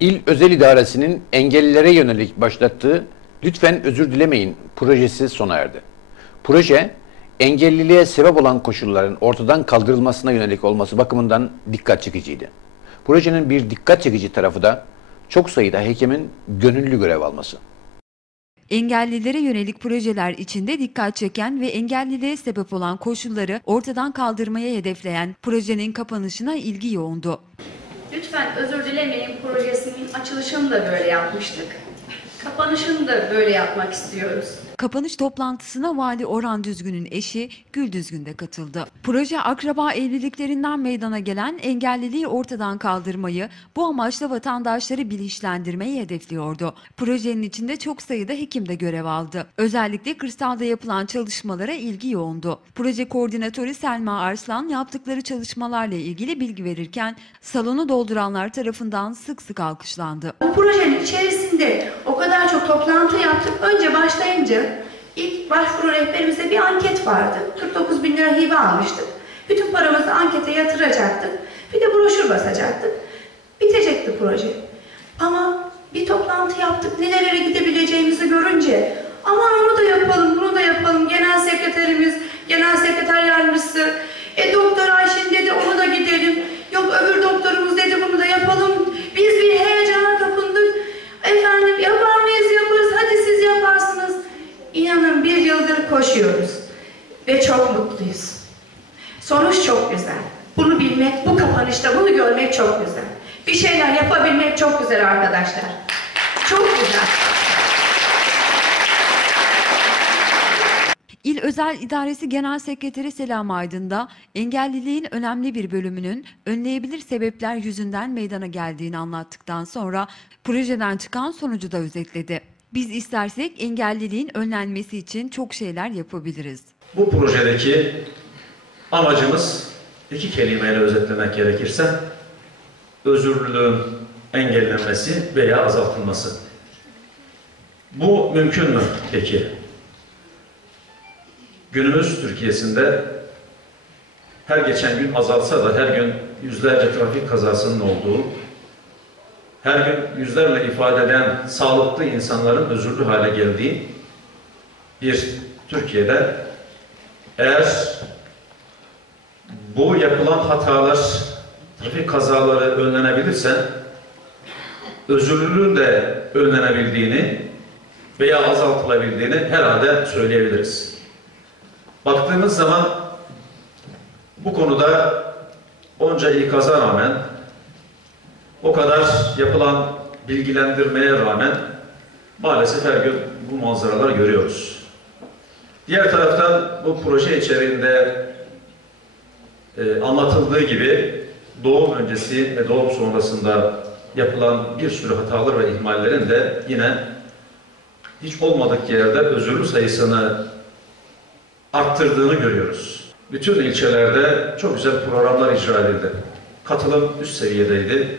İl Özel İdaresi'nin engellilere yönelik başlattığı Lütfen Özür Dilemeyin projesi sona erdi. Proje, engelliliğe sebep olan koşulların ortadan kaldırılmasına yönelik olması bakımından dikkat çekiciydi. Projenin bir dikkat çekici tarafı da çok sayıda hekimin gönüllü görev alması. Engellilere yönelik projeler içinde dikkat çeken ve engelliliğe sebep olan koşulları ortadan kaldırmaya hedefleyen projenin kapanışına ilgi yoğundu. Lütfen özür dilemeyin projesinin açılışını da böyle yapmıştık. Kapanışını da böyle yapmak istiyoruz. Kapanış toplantısına Vali Orhan Düzgün'ün eşi Gül Düzgün de katıldı. Proje akraba evliliklerinden meydana gelen engelliliği ortadan kaldırmayı, bu amaçla vatandaşları bilinçlendirmeyi hedefliyordu. Projenin içinde çok sayıda hekim de görev aldı. Özellikle kırsalda yapılan çalışmalara ilgi yoğundu. Proje koordinatörü Selma Arslan yaptıkları çalışmalarla ilgili bilgi verirken salonu dolduranlar tarafından sık sık alkışlandı. Bu projenin içerisinde o kadar çok toplantı yaptık. Önce başlayınca ilk başvuru rehberimizde bir anket vardı. 49 bin lira hibe almıştık. Bütün paramızı ankete yatıracaktık. Bir de broşür basacaktık. Bitecekti proje. Ama bir toplantı yaptık. Nelere gidebileceğimizi görünce aman onu da yapalım, bunu da yapalım. Genel sekreterimiz, genel sekreter yardımcısı, e doktor çok mutluyuz. Sonuç çok güzel. Bunu bilmek, bu kapanışta bunu görmek çok güzel. Bir şeyler yapabilmek çok güzel arkadaşlar. Çok güzel. İl Özel İdaresi Genel Sekreteri Selam Aydın da engelliliğin önemli bir bölümünün önleyebilir sebepler yüzünden meydana geldiğini anlattıktan sonra projeden çıkan sonucu da özetledi. Biz istersek engelliliğin önlenmesi için çok şeyler yapabiliriz. Bu projedeki amacımız iki kelimeyle özetlemek gerekirse özürlülüğün engellenmesi veya azaltılması. Bu mümkün mü peki? Günümüz Türkiye'sinde her geçen gün azalsa da her gün yüzlerce trafik kazasının olduğu, her gün yüzlerle ifade eden sağlıklı insanların özürlü hale geldiği bir Türkiye'de eğer bu yapılan hatalar, trafik kazaları önlenebilirse özürlülüğün de önlenebildiğini veya azaltılabildiğini herhalde söyleyebiliriz. Baktığımız zaman bu konuda onca ikaza rağmen o kadar yapılan bilgilendirmeye rağmen maalesef her gün bu manzaralar görüyoruz. Diğer taraftan bu proje içerisinde e, anlatıldığı gibi doğum öncesi ve doğum sonrasında yapılan bir sürü hatalar ve ihmallerin de yine hiç olmadık yerde özürlü sayısını arttırdığını görüyoruz. Bütün ilçelerde çok güzel programlar icra edildi. Katılım üst seviyedeydi.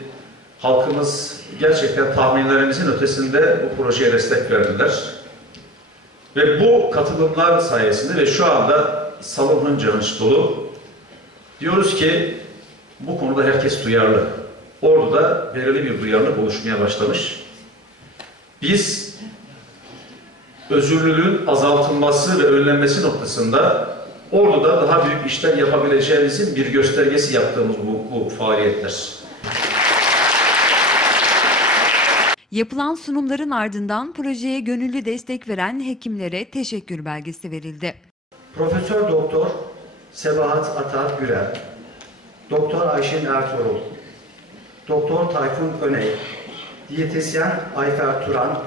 Halkımız gerçekten tahminlerimizin ötesinde bu projeye destek verdiler. Ve bu katılımlar sayesinde ve şu anda salon hınca dolu. Diyoruz ki bu konuda herkes duyarlı. Ordu'da belirli bir duyarlılık oluşmaya başlamış. Biz özürlülüğün azaltılması ve önlenmesi noktasında Ordu'da daha büyük işler yapabileceğimizin bir göstergesi yaptığımız bu, bu faaliyetler. Yapılan sunumların ardından projeye gönüllü destek veren hekimlere teşekkür belgesi verildi. Profesör Doktor Sebahat Atar Gürel, Doktor Ayşin Ertuğrul, Doktor Tayfun Öney, Diyetisyen Ayfer Turan,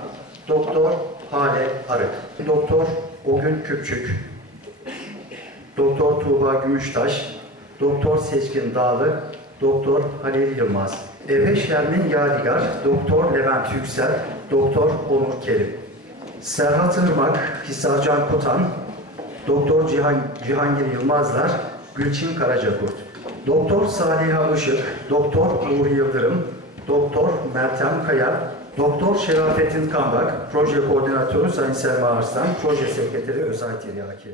Doktor Hale Arık, Doktor Ogün Küpçük, Doktor Tuğba Gümüştaş, Doktor Seçkin Dağlı, Doktor Halil Yılmaz, Eve Şermin Yadigar, Doktor Levent Yüksel, Doktor Onur Kerim, Serhat Irmak, Hisarcan Kutan, Doktor Cihan, Cihangir Yılmazlar, Gülçin Karacakurt, Doktor Saliha Işık, Doktor Uğur Yıldırım, Doktor Meltem Kaya, Doktor Şerafettin Kambak, Proje Koordinatörü Sayın Selma Arslan, Proje Sekreteri Özay Tiryaki.